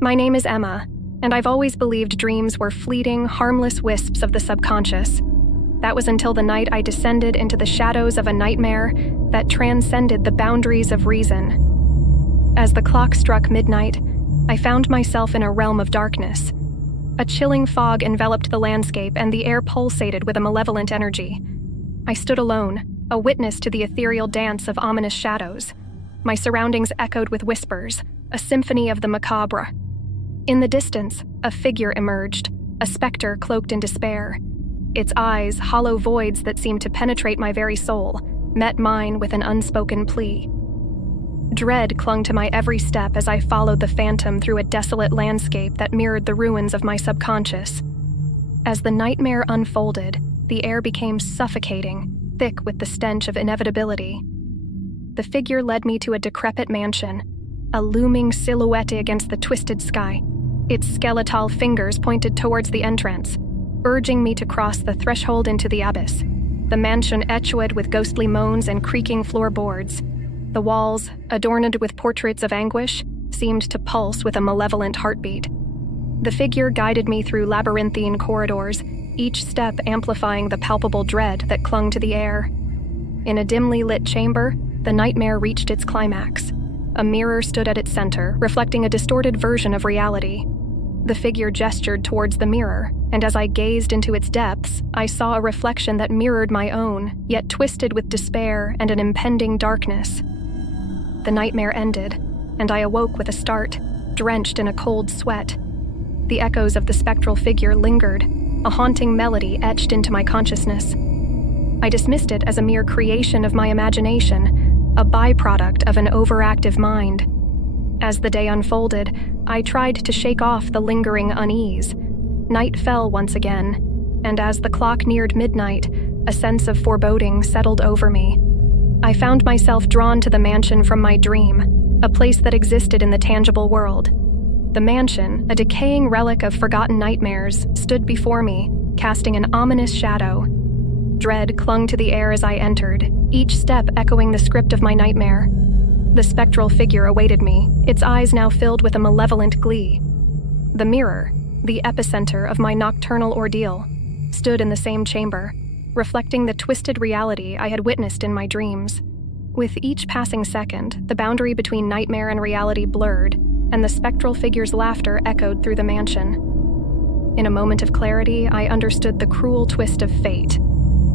My name is Emma, and I've always believed dreams were fleeting, harmless wisps of the subconscious. That was until the night I descended into the shadows of a nightmare that transcended the boundaries of reason. As the clock struck midnight, I found myself in a realm of darkness. A chilling fog enveloped the landscape, and the air pulsated with a malevolent energy. I stood alone, a witness to the ethereal dance of ominous shadows. My surroundings echoed with whispers, a symphony of the macabre. In the distance, a figure emerged, a specter cloaked in despair. Its eyes, hollow voids that seemed to penetrate my very soul, met mine with an unspoken plea. Dread clung to my every step as I followed the phantom through a desolate landscape that mirrored the ruins of my subconscious. As the nightmare unfolded, the air became suffocating, thick with the stench of inevitability. The figure led me to a decrepit mansion, a looming silhouette against the twisted sky. Its skeletal fingers pointed towards the entrance, urging me to cross the threshold into the abyss. The mansion echoed with ghostly moans and creaking floorboards. The walls, adorned with portraits of anguish, seemed to pulse with a malevolent heartbeat. The figure guided me through labyrinthine corridors, each step amplifying the palpable dread that clung to the air. In a dimly lit chamber, the nightmare reached its climax. A mirror stood at its center, reflecting a distorted version of reality. The figure gestured towards the mirror, and as I gazed into its depths, I saw a reflection that mirrored my own, yet twisted with despair and an impending darkness. The nightmare ended, and I awoke with a start, drenched in a cold sweat. The echoes of the spectral figure lingered, a haunting melody etched into my consciousness. I dismissed it as a mere creation of my imagination, a byproduct of an overactive mind. As the day unfolded, I tried to shake off the lingering unease. Night fell once again, and as the clock neared midnight, a sense of foreboding settled over me. I found myself drawn to the mansion from my dream, a place that existed in the tangible world. The mansion, a decaying relic of forgotten nightmares, stood before me, casting an ominous shadow. Dread clung to the air as I entered, each step echoing the script of my nightmare. The spectral figure awaited me, its eyes now filled with a malevolent glee. The mirror, the epicenter of my nocturnal ordeal, stood in the same chamber, reflecting the twisted reality I had witnessed in my dreams. With each passing second, the boundary between nightmare and reality blurred, and the spectral figure's laughter echoed through the mansion. In a moment of clarity, I understood the cruel twist of fate.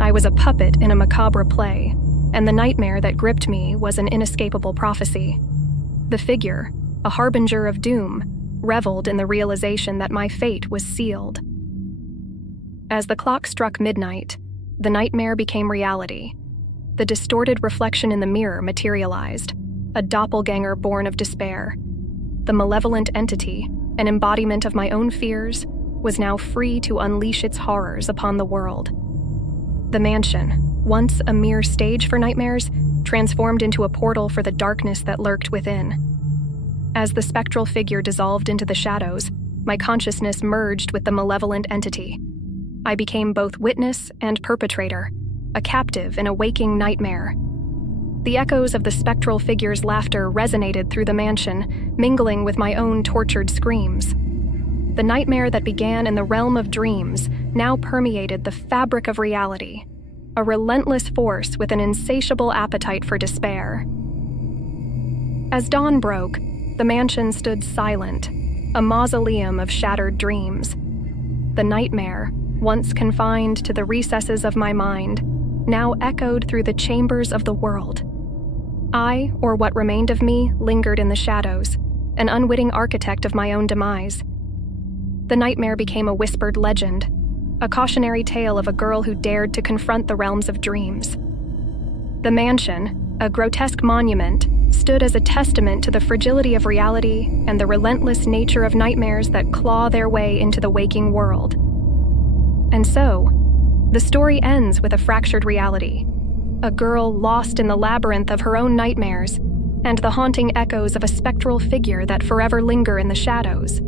I was a puppet in a macabre play, and the nightmare that gripped me was an inescapable prophecy. The figure, a harbinger of doom, reveled in the realization that my fate was sealed. As the clock struck midnight, the nightmare became reality. The distorted reflection in the mirror materialized, a doppelganger born of despair. The malevolent entity, an embodiment of my own fears, was now free to unleash its horrors upon the world. The mansion, once a mere stage for nightmares, transformed into a portal for the darkness that lurked within. As the spectral figure dissolved into the shadows, my consciousness merged with the malevolent entity. I became both witness and perpetrator, a captive in a waking nightmare. The echoes of the spectral figure's laughter resonated through the mansion, mingling with my own tortured screams. The nightmare that began in the realm of dreams now permeated the fabric of reality, a relentless force with an insatiable appetite for despair. As dawn broke, the mansion stood silent, a mausoleum of shattered dreams. The nightmare, once confined to the recesses of my mind, now echoed through the chambers of the world. I, or what remained of me, lingered in the shadows, an unwitting architect of my own demise. The nightmare became a whispered legend, a cautionary tale of a girl who dared to confront the realms of dreams. The mansion, a grotesque monument, stood as a testament to the fragility of reality and the relentless nature of nightmares that claw their way into the waking world. And so, the story ends with a fractured reality, a girl lost in the labyrinth of her own nightmares, and the haunting echoes of a spectral figure that forever linger in the shadows.